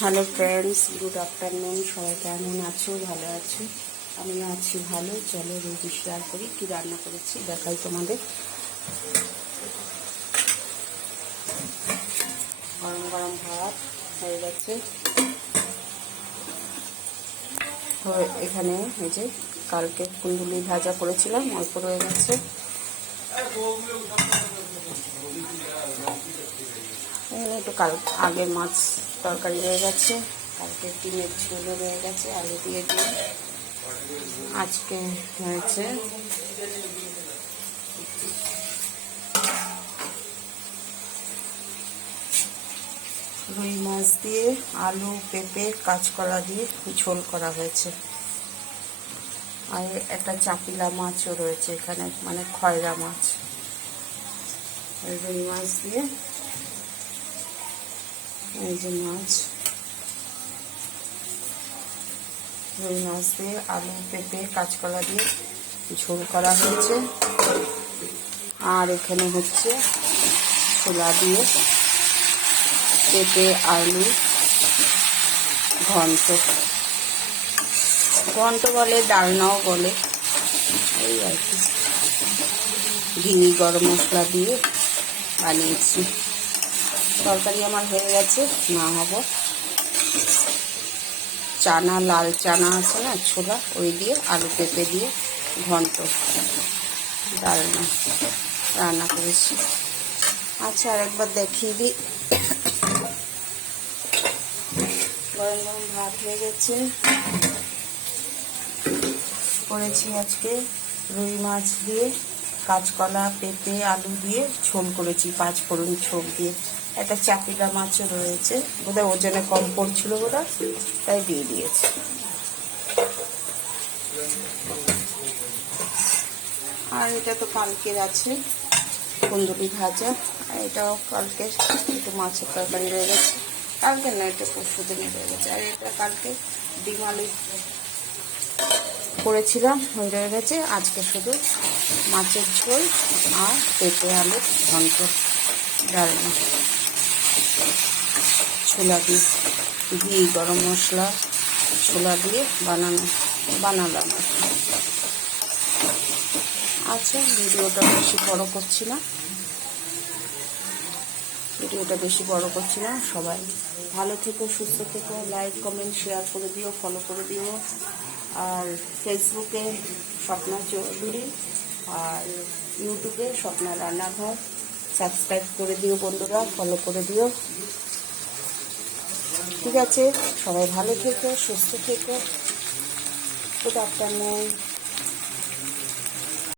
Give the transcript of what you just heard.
Hello friends, good afternoon. সবাই কেমন আছো? ভালো আছো? আমিও আছি ভালো। চলো রোজ শেয়ার করি কি রান্না করেছি, দেখাই তোমাদের। গরম গরম ভাত হয়ে গেছে। তো এখানে এই যে কালকে কুন্দুলি ভাজা করেছিলাম, অল্প রয়ে গেছে। এখানে একটু আগের মাছ তরকারি রয়ে গেছে, কালকে ডিমের ঝোলও রয়ে গেছে, আলু দিয়ে দিয়ে। আজকে হয়েছে রুই মাছ দিয়ে আলু, পেঁপে, কাঁচকলা দিয়ে ঝোল করা হয়েছে। আর একটা চাপিলা মাছও রয়েছে এখানে, মানে খয়রা মাছ। রুই মাছ দিয়ে এই যে মাছ, রুই মাছ দিয়ে আলু, পেঁপে, কাঁচকলা দিয়ে ঝোল করা হয়েছে। আর এখানে হচ্ছে ছোলা দিয়ে পেঁপে আলু ঘন্ট, ঘন্ট বলে, ডালনাও বলে, এই আর কি। ঘি গরম মশলা দিয়ে বানিয়েছি। তরকারি আমার হয়ে গেছে, না হব চানা, লাল চানা আছে না, ছোলা, ওই দিয়ে আলু পেঁপে দিয়ে ঘন্ট ডালনা রান্না করেছি। আচ্ছা, আর একবার দেখিয়ে দিই। গরম গরম ভাত হয়ে গেছে। করেছি আজকে রুই মাছ দিয়ে কাঁচকলা, পেঁপে, আলু দিয়ে ঝোল করেছি, 5 ফোড়ন ঝোল দিয়ে। একটা চাপিলা মাছও রয়েছে, বোধহয় ওজনে কম পড়ছিল বোধহয়, তাই দিয়ে দিয়েছি। আর এটা তো কালকের আছে কুন্দুলি ভাজা, আর এটাও কালকে একটু মাছের তরকারি রয়ে গেছে। কালকে না, এটা পরশু দিনে রয়ে গেছে। আর এটা কালকে ডিম আলু করেছিলাম, ওই রয়ে গেছে। আজকে শুধু মাছের ঝোল আর পেঁপে আলু ঘন্ট ডালনা, ছোলা দিয়ে ঘি গরম মশলা ছোলা দিয়ে বানালাম। আচ্ছা, ভিডিওটা বেশি বড় করছি না। সবাই ভালো থেকো, সুস্থ থেকো। লাইক, কমেন্ট, শেয়ার করে দিও, ফলো করে দিও। আর ফেসবুকে স্বপ্না চৌধুরী, আর ইউটিউবে স্বপ্না রান্নাঘর সাবস্ক্রাইব করে দিও বন্ধুরা, ফলো করে দিও। ঠিক আছে, সবাই ভালো থেকো, সুস্থ থেকো। Good afternoon.